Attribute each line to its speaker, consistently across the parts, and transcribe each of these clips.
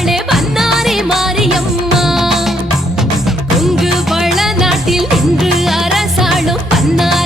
Speaker 1: அவளே வந்தாரே மாரியம்மா. கொங்கு பழ நாட்டில் நின்று அரசாளும் பன்னார்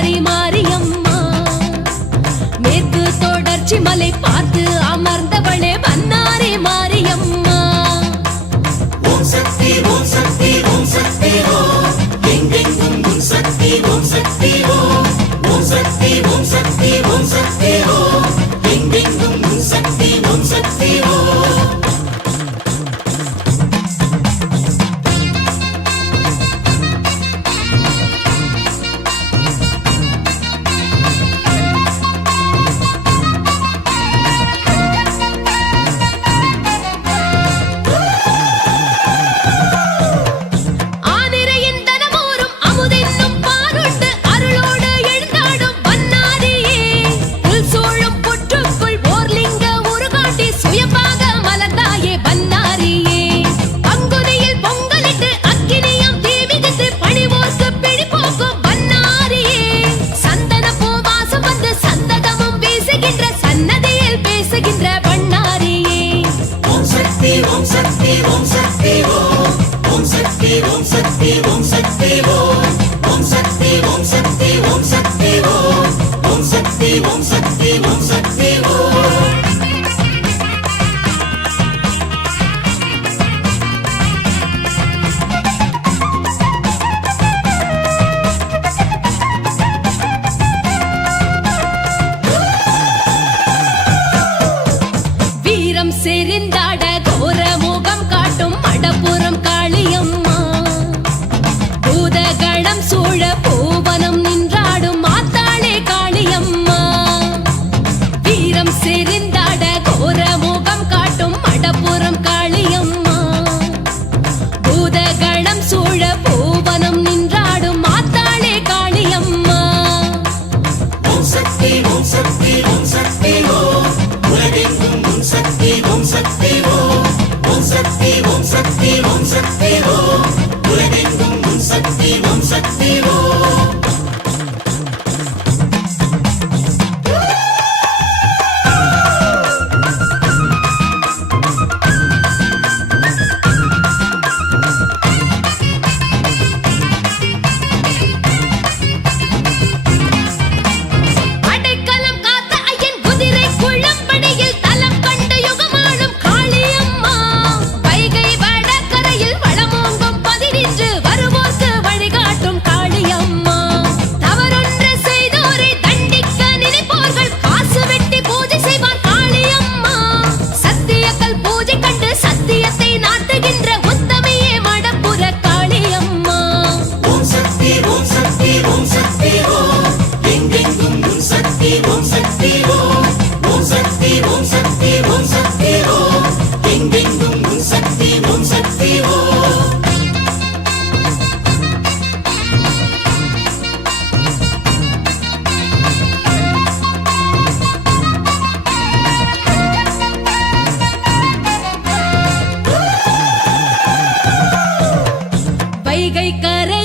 Speaker 2: சக்தி ஓம் சக்தி ஓம்.
Speaker 1: வீரம் செறிந்தாட azul. கை கரை